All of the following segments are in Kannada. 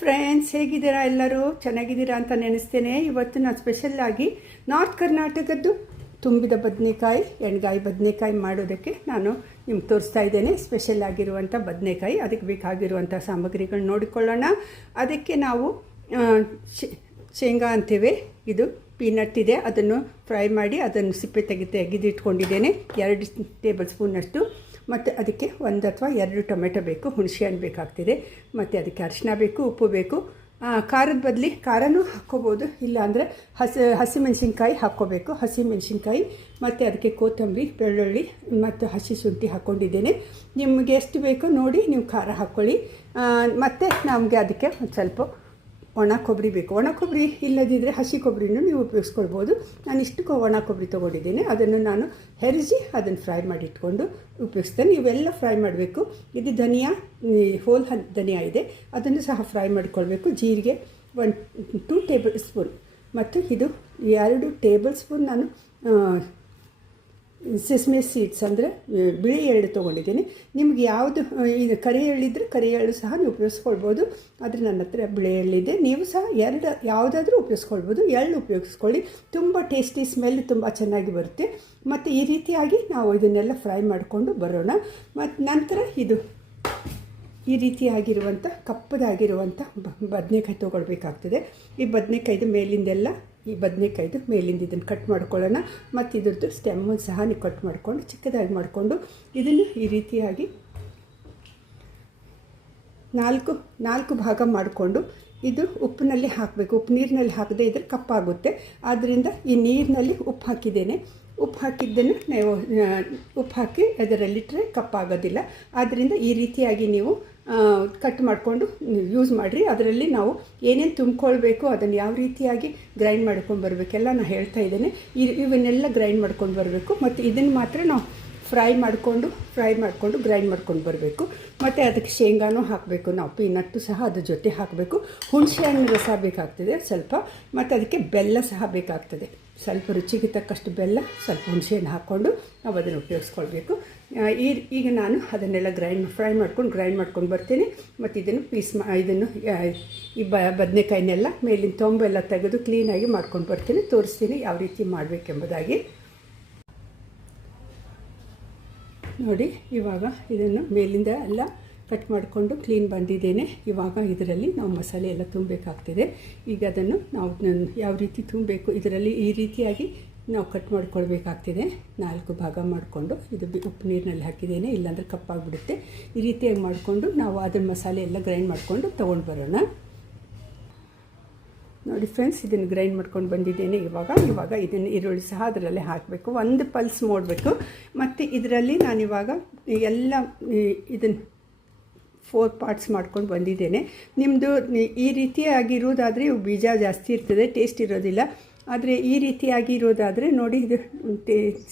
ಫ್ರೆಂಡ್ಸ್, ಹೇಗಿದ್ದೀರಾ? ಎಲ್ಲರೂ ಚೆನ್ನಾಗಿದ್ದೀರಾ ಅಂತ ನೆನೆಸ್ತೇನೆ. ಇವತ್ತು ನಾನು ಸ್ಪೆಷಲ್ ಆಗಿ ನಾರ್ತ್ ಕರ್ನಾಟಕದ್ದು ತುಂಬಿದ ಬದನೆಕಾಯಿ, ಎಣ್ಗಾಯಿ ಬದನೆಕಾಯಿ ಮಾಡೋದಕ್ಕೆ ನಾನು ನಿಮ್ಗೆ ತೋರಿಸ್ತಾ ಇದ್ದೇನೆ. ಸ್ಪೆಷಲ್ ಆಗಿರುವಂಥ ಬದನೆಕಾಯಿ, ಅದಕ್ಕೆ ಬೇಕಾಗಿರುವಂಥ ಸಾಮಗ್ರಿಗಳನ್ನ ನೋಡಿಕೊಳ್ಳೋಣ. ಅದಕ್ಕೆ ನಾವು ಶೇಂಗಾ ಅಂತೇವೆ, ಇದು ಪೀನಟ್ ಇದೆ, ಅದನ್ನು ಫ್ರೈ ಮಾಡಿ ಅದನ್ನು ಸಿಪ್ಪೆ ತೆಗೆದಿಟ್ಕೊಂಡಿದ್ದೇನೆ 2 ಟೇಬಲ್ ಸ್ಪೂನಷ್ಟು. ಮತ್ತು ಅದಕ್ಕೆ 1 ಅಥವಾ 2 ಟೊಮೆಟೊ ಬೇಕು, ಹುಣಸೆ ಹಣ್ಣು ಬೇಕಾಗ್ತಿದೆ. ಮತ್ತು ಅದಕ್ಕೆ ಅರಿಶಿನ ಬೇಕು, ಉಪ್ಪು ಬೇಕು. ಖಾರದ ಬದಲಿ ಖಾರನೂ ಹಾಕ್ಕೋಬೋದು, ಇಲ್ಲಾಂದರೆ ಹಸಿಮೆಣಸಿನ್ಕಾಯಿ ಹಾಕ್ಕೋಬೇಕು, ಹಸಿಮೆಣಸಿನ್ಕಾಯಿ. ಮತ್ತು ಅದಕ್ಕೆ ಕೊತ್ತಂಬರಿ, ಬೆಳ್ಳುಳ್ಳಿ ಮತ್ತು ಹಸಿ ಶುಂಠಿ ಹಾಕ್ಕೊಂಡಿದ್ದೇನೆ. ನಿಮಗೆ ಎಷ್ಟು ಬೇಕೋ ನೋಡಿ ನೀವು ಖಾರ ಹಾಕ್ಕೊಳ್ಳಿ. ಮತ್ತು ನಮಗೆ ಅದಕ್ಕೆ ಒಂದು ಸ್ವಲ್ಪ ಒಣ ಕೊಬ್ಬರಿ ಬೇಕು. ಒಣ ಕೊಬ್ಬರಿ ಇಲ್ಲದಿದ್ದರೆ ಹಸಿ ಕೊಬ್ಬರಿನೂ ನೀವು ಉಪಯೋಗಿಸ್ಕೊಳ್ಬೋದು. ನಾನು ಇಷ್ಟು ಒಣ ಕೊಬ್ಬರಿ ತೊಗೊಂಡಿದ್ದೇನೆ, ಅದನ್ನು ನಾನು ಹೆರಿಸಿ ಅದನ್ನು ಫ್ರೈ ಮಾಡಿ ಇಟ್ಕೊಂಡು ಉಪಯೋಗಿಸ್ತೇನೆ. ಇವೆಲ್ಲ ಫ್ರೈ ಮಾಡಬೇಕು. ಇದು ಧನಿಯಾ, ಹೋಲ್ ಧನಿಯಾ ಇದೆ, ಅದನ್ನು ಸಹ ಫ್ರೈ ಮಾಡಿಕೊಳ್ಬೇಕು. ಜೀರಿಗೆ 2 ಟೇಬಲ್ ಸ್ಪೂನ್, ಮತ್ತು ಇದು 2 ಟೇಬಲ್ ಸ್ಪೂನ್ ನಾನು ಸೆಸ್ಮೆ ಸೀಡ್ಸ್ ಅಂದರೆ ಬಿಳಿ ಎಳ್ಳು ತೊಗೊಂಡಿದ್ದೀನಿ. ನಿಮ್ಗೆ ಯಾವುದು ಇದು ಕರಿ ಎಳ್ಳಿದ್ರೆ ಕರಿ ಎಳ್ಳು ಸಹ ನೀವು ಉಪಯೋಗಿಸ್ಕೊಳ್ಬೋದು, ಆದರೆ ನನ್ನ ಹತ್ರ ಬಿಳಿ ಎಳ್ಳಿದೆ. ನೀವು ಸಹ ಯಾವುದಾದ್ರೂ ಉಪಯೋಗಿಸ್ಕೊಳ್ಬೋದು. ಎಳ್ಳು ಉಪಯೋಗಿಸ್ಕೊಳ್ಳಿ, ತುಂಬ ಟೇಸ್ಟಿ, ಸ್ಮೆಲ್ ತುಂಬ ಚೆನ್ನಾಗಿ ಬರುತ್ತೆ. ಮತ್ತು ಈ ರೀತಿಯಾಗಿ ನಾವು ಇದನ್ನೆಲ್ಲ ಫ್ರೈ ಮಾಡಿಕೊಂಡು ಬರೋಣ. ಮತ್ತು ನಂತರ ಇದು ಈ ರೀತಿಯಾಗಿರುವಂಥ ಕಪ್ಪದಾಗಿರುವಂಥ ಬದನೆಕಾಯಿ ತೊಗೊಳ್ಬೇಕಾಗ್ತದೆ. ಈ ಬದನೆಕಾಯ್ದು ಮೇಲಿಂದೆಲ್ಲ, ಈ ಬದನೆಕಾಯ್ದು ಮೇಲಿಂದ ಇದನ್ನು ಕಟ್ ಮಾಡ್ಕೊಳ್ಳೋಣ. ಮತ್ತು ಇದ್ರದ್ದು ಸ್ಟೆಮ್ಮನ್ನು ಸಹ ನೀವು ಕಟ್ ಮಾಡಿಕೊಂಡು ಚಿಕ್ಕದಾಗಿ ಮಾಡಿಕೊಂಡು ಇದನ್ನು ಈ ರೀತಿಯಾಗಿ 4 ಭಾಗ ಮಾಡಿಕೊಂಡು ಇದು ಉಪ್ಪಿನಲ್ಲಿ ಹಾಕಬೇಕು. ಉಪ್ಪು ನೀರಿನಲ್ಲಿ ಹಾಕದೆ ಇದ್ರೆ ಕಪ್ಪಾಗುತ್ತೆ. ಆದ್ದರಿಂದ ಈ ನೀರಿನಲ್ಲಿ ಉಪ್ಪು ಹಾಕಿದ್ದೇನೆ. ಉಪ್ಪು ಹಾಕಿದ್ದನ್ನು ನೀವು ಉಪ್ಪು ಹಾಕಿ ಅದರಲ್ಲಿಟ್ಟರೆ ಕಪ್ಪಾಗೋದಿಲ್ಲ. ಆದ್ದರಿಂದ ಈ ರೀತಿಯಾಗಿ ನೀವು ಕಟ್ ಮಾಡಿಕೊಂಡು ಯೂಸ್ ಮಾಡಿರಿ. ಅದರಲ್ಲಿ ನಾವು ಏನೇನು ತುಂಬ್ಕೊಳ್ಬೇಕು, ಅದನ್ನು ಯಾವ ರೀತಿಯಾಗಿ ಗ್ರೈಂಡ್ ಮಾಡ್ಕೊಂಡು ಬರಬೇಕೆಲ್ಲ ನಾನು ಹೇಳ್ತಾ ಇದ್ದೇನೆ. ಇವನ್ನೆಲ್ಲ ಗ್ರೈಂಡ್ ಮಾಡ್ಕೊಂಡು ಬರಬೇಕು. ಮತ್ತು ಇದನ್ನು ಮಾತ್ರ ನಾವು ಫ್ರೈ ಮಾಡಿಕೊಂಡು ಗ್ರೈಂಡ್ ಮಾಡ್ಕೊಂಡು ಬರಬೇಕು. ಮತ್ತು ಅದಕ್ಕೆ ಶೇಂಗಾನೂ ಹಾಕಬೇಕು, ನಾವು ಪೀನಟ್ಟು ಸಹ ಅದ್ರ ಜೊತೆ ಹಾಕಬೇಕು. ಹುಣಸೆ ಹಣ್ಣು ರಸ ಬೇಕಾಗ್ತದೆ ಸ್ವಲ್ಪ, ಮತ್ತು ಅದಕ್ಕೆ ಬೆಲ್ಲ ಸಹ ಬೇಕಾಗ್ತದೆ. ಸ್ವಲ್ಪ ರುಚಿಗೆ ತಕ್ಕಷ್ಟು ಬೆಲ್ಲ, ಸ್ವಲ್ಪ ಹುಣಸೆ ಹಣ್ಣು ಹಾಕ್ಕೊಂಡು ನಾವು ಅದನ್ನು ಉಪಯೋಗಿಸ್ಕೊಳ್ಬೇಕು. ಈಗ ನಾನು ಅದನ್ನೆಲ್ಲ ಫ್ರೈ ಮಾಡ್ಕೊಂಡು ಬರ್ತೀನಿ. ಮತ್ತು ಇದನ್ನು ಈ ಬದನೆಕಾಯಿನೆಲ್ಲ ಮೇಲಿನ ತೊಂಬೆಲ್ಲ ತೆಗೆದು ಕ್ಲೀನಾಗಿ ಮಾಡ್ಕೊಂಡು ಬರ್ತೀನಿ. ತೋರಿಸ್ತೀನಿ ಯಾವ ರೀತಿ ಮಾಡಬೇಕೆಂಬುದಾಗಿ. ನೋಡಿ, ಇವಾಗ ಇದನ್ನು ಮೇಲಿಂದ ಎಲ್ಲ ಕಟ್ ಮಾಡಿಕೊಂಡು ಕ್ಲೀನ್ ಬಂದಿದ್ದೇನೆ. ಇವಾಗ ಇದರಲ್ಲಿ ನಾವು ಮಸಾಲೆ ಎಲ್ಲ ತುಂಬಬೇಕಾಗ್ತದೆ. ಈಗ ಅದನ್ನು ನಾವು ಯಾವ ರೀತಿ ತುಂಬಬೇಕು, ಇದರಲ್ಲಿ ಈ ರೀತಿಯಾಗಿ ನಾವು ಕಟ್ ಮಾಡ್ಕೊಳ್ಬೇಕಾಗ್ತಿದೆ. 4 ಭಾಗ ಮಾಡಿಕೊಂಡು ಇದು ಉಪ್ಪು ನೀರಿನಲ್ಲಿ ಹಾಕಿದ್ದೇನೆ, ಇಲ್ಲಾಂದರೆ ಕಪ್ಪಾಗಿಬಿಡುತ್ತೆ. ಈ ರೀತಿಯಾಗಿ ಮಾಡಿಕೊಂಡು ನಾವು ಅದನ್ನು ಮಸಾಲೆ ಎಲ್ಲ ಗ್ರೈಂಡ್ ಮಾಡಿಕೊಂಡು ತೊಗೊಂಡು ಬರೋಣ. ನೋಡಿ ಫ್ರೆಂಡ್ಸ್, ಇದನ್ನು ಗ್ರೈಂಡ್ ಮಾಡ್ಕೊಂಡು ಬಂದಿದ್ದೇನೆ. ಇವಾಗ ಇದನ್ನು ಈರುಳ್ಳಿ ಸಹ ಅದರಲ್ಲೇ ಹಾಕಬೇಕು, 1 ಪಲ್ಸ್ ಮಾಡಬೇಕು. ಮತ್ತು ಇದರಲ್ಲಿ ನಾನಿವಾಗ ಎಲ್ಲ ಇದನ್ನು 4 ಪಾರ್ಟ್ಸ್ ಮಾಡ್ಕೊಂಡು ಬಂದಿದ್ದೇನೆ. ನಿಮ್ಮದು ಈ ರೀತಿಯಾಗಿರೋದಾದರೆ ಬೀಜ ಜಾಸ್ತಿ ಇರ್ತದೆ, ಟೇಸ್ಟ್ ಇರೋದಿಲ್ಲ. ಆದರೆ ಈ ರೀತಿಯಾಗಿ ಇರೋದಾದರೆ ನೋಡಿ, ಇದು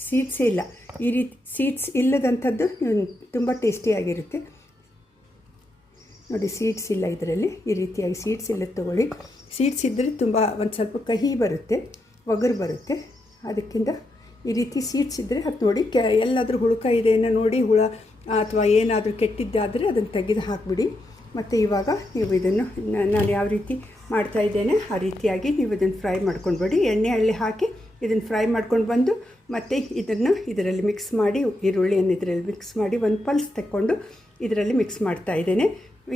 ಸೀಡ್ಸೇ ಇಲ್ಲ. ಈ ರೀತಿ ಸೀಡ್ಸ್ ಇಲ್ಲದಂಥದ್ದು ತುಂಬ ಟೇಸ್ಟಿಯಾಗಿರುತ್ತೆ. ನೋಡಿ, ಸೀಡ್ಸ್ ಇಲ್ಲ ಇದರಲ್ಲಿ. ಈ ರೀತಿಯಾಗಿ ಸೀಡ್ಸ್ ಇಲ್ಲ ತೊಗೊಳ್ಳಿ. ಸೀಡ್ಸ್ ಇದ್ದರೆ ತುಂಬ ಒಂದು ಸ್ವಲ್ಪ ಕಹಿ ಬರುತ್ತೆ, ಒಗರು ಬರುತ್ತೆ. ಅದಕ್ಕಿಂತ ಈ ರೀತಿ ಸೀಡ್ಸ್ ಇದ್ದರೆ ಅದು ನೋಡಿ, ಎಲ್ಲಾದರೂ ಹುಳುಕ ಇದೆ ಏನೋ ನೋಡಿ, ಹುಳ ಅಥವಾ ಏನಾದರೂ ಕೆಟ್ಟಿದ್ದಾದರೆ ಅದನ್ನು ತೆಗೆದು ಹಾಕಿಬಿಡಿ. ಮತ್ತು ಇವಾಗ ನೀವು ಇದನ್ನು ನಾನು ಯಾವ ರೀತಿ ಮಾಡ್ತಾಯಿದ್ದೇನೆ ಆ ರೀತಿಯಾಗಿ ನೀವು ಇದನ್ನು ಫ್ರೈ ಮಾಡ್ಕೊಂಡ್ಬಿಡಿ. ಎಣ್ಣೆಯಲ್ಲಿ ಹಾಕಿ ಇದನ್ನು ಫ್ರೈ ಮಾಡ್ಕೊಂಡು ಬಂದು, ಮತ್ತು ಇದನ್ನು ಇದರಲ್ಲಿ ಮಿಕ್ಸ್ ಮಾಡಿ, ಈರುಳ್ಳಿಯನ್ನು ಇದರಲ್ಲಿ ಮಿಕ್ಸ್ ಮಾಡಿ 1 ಪಲ್ಸ್ ತಗೊಂಡು ಇದರಲ್ಲಿ ಮಿಕ್ಸ್ ಮಾಡ್ತಾಯಿದ್ದೇನೆ.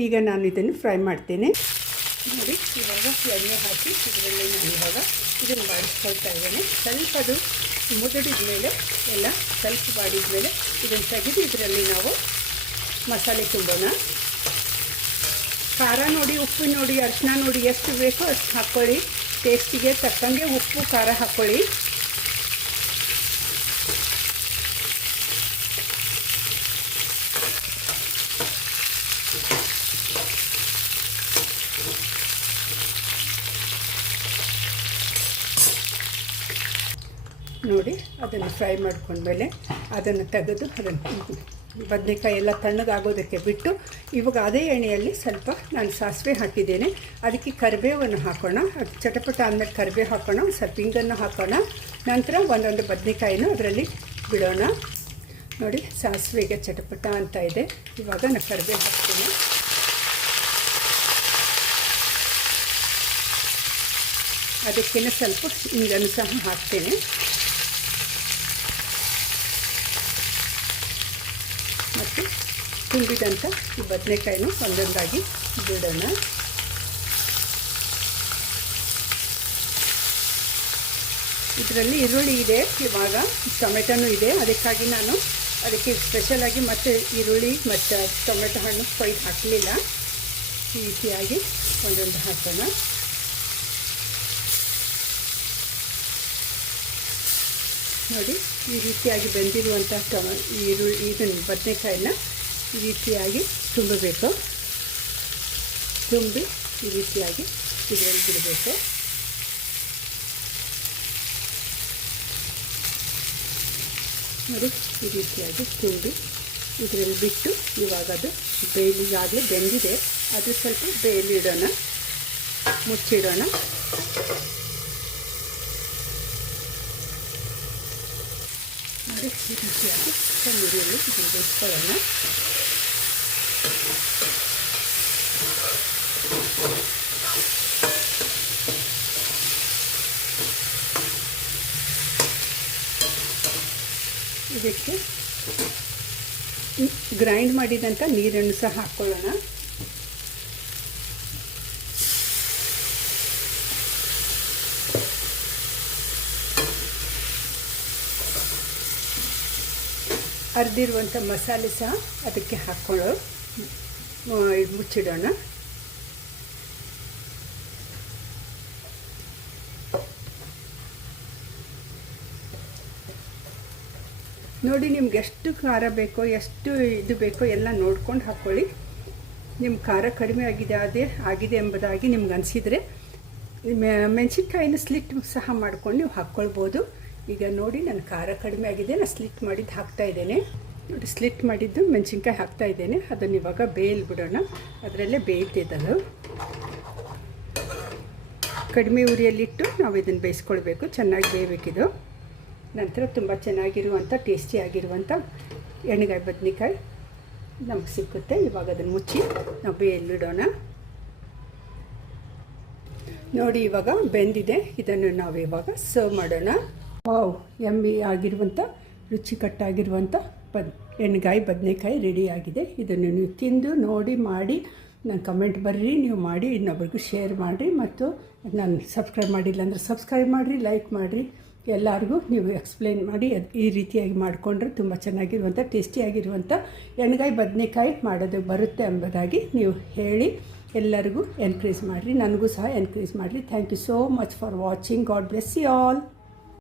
ಈಗ ನಾನು ಇದನ್ನು ಫ್ರೈ ಮಾಡ್ತೇನೆ. ನೋಡಿ, ಇವಾಗ ಎಣ್ಣೆ ಹಾಕಿ ಇದರಲ್ಲಿ ನಾನು ಇವಾಗ ಇದನ್ನು ಬಾಡಿಸ್ಕೊಳ್ತಾ ಇದ್ದೇನೆ. ಸ್ವಲ್ಪ ಅದು ಮುದುಡಿದ ಮೇಲೆ, ಎಲ್ಲ ಸ್ವಲ್ಪ ಬಾಡಿದ ಮೇಲೆ ಇದನ್ನು ತೆಗೆದು ಇದರಲ್ಲಿ ನಾವು ಮಸಾಲೆ ತುಂಬೋಣ. ಖಾರ ನೋಡಿ, ಉಪ್ಪು ನೋಡಿ, ಅರಿಶಿನ ನೋಡಿ, ಎಷ್ಟು ಬೇಕೋ ಅಷ್ಟು ಹಾಕ್ಕೊಳ್ಳಿ. ಟೇಸ್ಟಿಗೆ ತಕ್ಕಂಗೆ ಉಪ್ಪು ಖಾರ ಹಾಕ್ಕೊಳ್ಳಿ. ನೋಡಿ, ಅದನ್ನು ಫ್ರೈ ಮಾಡ್ಕೊಂಡ್ಮೇಲೆ ಅದನ್ನು ತೆಗೆದು ಬದನೆಕಾಯಿ ಎಲ್ಲ ತಣ್ಣಗಾಗೋದಕ್ಕೆ ಬಿಟ್ಟು, ಇವಾಗ ಅದೇ ಎಣ್ಣೆಯಲ್ಲಿ ಸ್ವಲ್ಪ ನಾನು ಸಾಸಿವೆ ಹಾಕಿದ್ದೇನೆ. ಅದಕ್ಕೆ ಕರಿಬೇವನ್ನು ಹಾಕೋಣ. ಅದು ಚಟಪಟ ಆದಮೇಲೆ ಕರಿಬೇವು ಹಾಕೋಣ, ಸ್ವಲ್ಪ ಹಿಂಗನ್ನು ಹಾಕೋಣ. ನಂತರ ಒಂದೊಂದು ಬದನೆಕಾಯಿನೂ ಅದರಲ್ಲಿ ಬಿಡೋಣ. ನೋಡಿ, ಸಾಸಿವೆಗೆ ಚಟಪಟ ಅಂತ ಇದೆ. ಇವಾಗ ನಾನು ಕರಿಬೇವು ಹಾಕ್ತೀನಿ. ಅದಕ್ಕೇ ಸ್ವಲ್ಪ ಹಿಂಗನ್ನು ಸಹ ಹಾಕ್ತೇನೆ. ಮತ್ತು ತುಂಬಿದಂಥ ಈ ಬದನೆಕಾಯಿನೂ ಒಂದೊಂದಾಗಿ ಬಿಡೋಣ. ಇದರಲ್ಲಿ ಈರುಳ್ಳಿ ಇದೆ, ಇವಾಗ ಟೊಮೆಟೊನೂ ಇದೆ. ಅದಕ್ಕಾಗಿ ನಾನು ಅದಕ್ಕೆ ಸ್ಪೆಷಲಾಗಿ ಮತ್ತು ಈರುಳ್ಳಿ ಮತ್ತು ಟೊಮೆಟೊ ಹಣ್ಣು ಕೊಯ್ದು ಹಾಕಲಿಲ್ಲ. ಈ ರೀತಿಯಾಗಿ ಒಂದೊಂದು ಹಾಕೋಣ. ನೋಡಿ, ಈ ರೀತಿಯಾಗಿ ಬೆಂದಿರುವಂಥ ಇದನ್ನು ಬದನೆಕಾಯಿನ ಈ ರೀತಿಯಾಗಿ ತುಂಬಬೇಕು. ತುಂಬಿ ಈ ರೀತಿಯಾಗಿ ಇದರಲ್ಲಿ ಬಿಡಬೇಕು. ನೋಡಿ, ಈ ರೀತಿಯಾಗಿ ತುಂಬಿ ಇದರಲ್ಲಿ ಬಿಟ್ಟು ಇವಾಗ ಅದು ಬೇಯಲಿಗಾಗಲೇ ಬೆಂದಿದೆ. ಅದು ಸ್ವಲ್ಪ ಬೇಯಲಿಡೋಣ, ಮುಚ್ಚಿಡೋಣ. ನೋಡಿ, ಈ ರೀತಿಯಾಗಿ ನೀರಲ್ಲಿ ಇದನ್ನು ಬೇಯಿಸ್ಕೊಳ್ಳೋಣ. ಇದಕ್ಕೆ ಗ್ರೈಂಡ್ ಮಾಡಿದಂಥ ನೀರನ್ನು ಸಹ ಹಾಕ್ಕೊಳ್ಳೋಣ. ಅರ್ದಿರುವಂಥ ಮಸಾಲೆ ಸಹ ಅದಕ್ಕೆ ಹಾಕ್ಕೊಳ್ಳೋ ಮುಚ್ಚಿಡೋಣ. ನೋಡಿ, ನಿಮ್ಗೆ ಎಷ್ಟು ಖಾರ ಬೇಕೋ, ಎಷ್ಟು ಇದು ಬೇಕೋ ಎಲ್ಲ ನೋಡ್ಕೊಂಡು ಹಾಕ್ಕೊಳ್ಳಿ. ನಿಮ್ಮ ಖಾರ ಕಡಿಮೆ ಆಗಿದೆ ಎಂಬುದಾಗಿ ನಿಮ್ಗೆ ಅನಿಸಿದರೆ ಮೆಣಸಿನ್ಕಾಯಿನ ಸ್ಲಿಟ್ ಸಹ ಮಾಡ್ಕೊಂಡು ನೀವು ಹಾಕ್ಕೊಳ್ಬೋದು. ಈಗ ನೋಡಿ, ನನ್ನ ಖಾರ ಕಡಿಮೆ ಆಗಿದೆ, ನಾನು ಸ್ಲಿಟ್ ಮಾಡಿದ್ದು ಹಾಕ್ತಾಯಿದ್ದೇನೆ. ನೋಡಿ, ಸ್ಲಿಟ್ ಮಾಡಿದ್ದು ಮೆಣಸಿನ್ಕಾಯಿ ಹಾಕ್ತಾಯಿದ್ದೇನೆ. ಅದನ್ನು ಇವಾಗ ಬೇಯಲ್ಲಿ ಬಿಡೋಣ. ಅದರಲ್ಲೇ ಬೇಯ್ತಿದ್ದದು. ಕಡಿಮೆ ಉರಿಯಲ್ಲಿಟ್ಟು ನಾವು ಇದನ್ನು ಬೇಯಿಸ್ಕೊಳ್ಬೇಕು. ಚೆನ್ನಾಗಿ ಬೇಯಬೇಕಿದು. ನಂತರ ತುಂಬ ಚೆನ್ನಾಗಿರುವಂಥ ಟೇಸ್ಟಿಯಾಗಿರುವಂಥ ಎಣ್ಣೆಗಾಯಿ ಬದನೆಕಾಯಿ ನಮಗೆ ಸಿಕ್ಕುತ್ತೆ. ಇವಾಗ ಅದನ್ನು ಮುಚ್ಚಿ ನಾವು ಬೇಯಲ್ಲಿಡೋಣ. ನೋಡಿ, ಇವಾಗ ಬೆಂದಿದೆ. ಇದನ್ನು ನಾವು ಇವಾಗ ಸರ್ವ್ ಮಾಡೋಣ. ವಾವ್, ಯಮ್ಮಿ ಆಗಿರುವಂಥ ರುಚಿಕಟ್ಟಾಗಿರುವಂಥ ಎಣ್ಣೆಗಾಯಿ ಬದನೆಕಾಯಿ ರೆಡಿಯಾಗಿದೆ. ಇದನ್ನು ನೀವು ತಿಂದು ನೋಡಿ ಮಾಡಿ ನಾನು ಕಮೆಂಟ್ ಬರ್ರಿ. ನೀವು ಮಾಡಿ ಇನ್ನೊಬ್ರಿಗೂ ಶೇರ್ ಮಾಡಿರಿ. ಮತ್ತು ನಾನು ಸಬ್ಸ್ಕ್ರೈಬ್ ಮಾಡಿಲ್ಲ ಅಂದರೆ ಸಬ್ಸ್ಕ್ರೈಬ್ ಮಾಡಿರಿ, ಲೈಕ್ ಮಾಡಿರಿ. ಎಲ್ಲರಿಗೂ ನೀವು ಎಕ್ಸ್ಪ್ಲೇನ್ ಮಾಡಿ ಈ ರೀತಿಯಾಗಿ ಮಾಡಿಕೊಂಡ್ರೆ ತುಂಬ ಚೆನ್ನಾಗಿರುವಂಥ ಟೇಸ್ಟಿಯಾಗಿರುವಂಥ ಎಣ್ಣೆಗಾಯಿ ಬದನೆಕಾಯಿ ಮಾಡೋದು ಬರುತ್ತೆ ಎಂಬುದಾಗಿ ನೀವು ಹೇಳಿ ಎಲ್ಲರಿಗೂ ಎನ್ಕರೇಜ್ ಮಾಡಿರಿ. ನನಗೂ ಸಹ ಎನ್ಕರೇಜ್ ಮಾಡಿರಿ. Thank you so much for watching. God bless you all.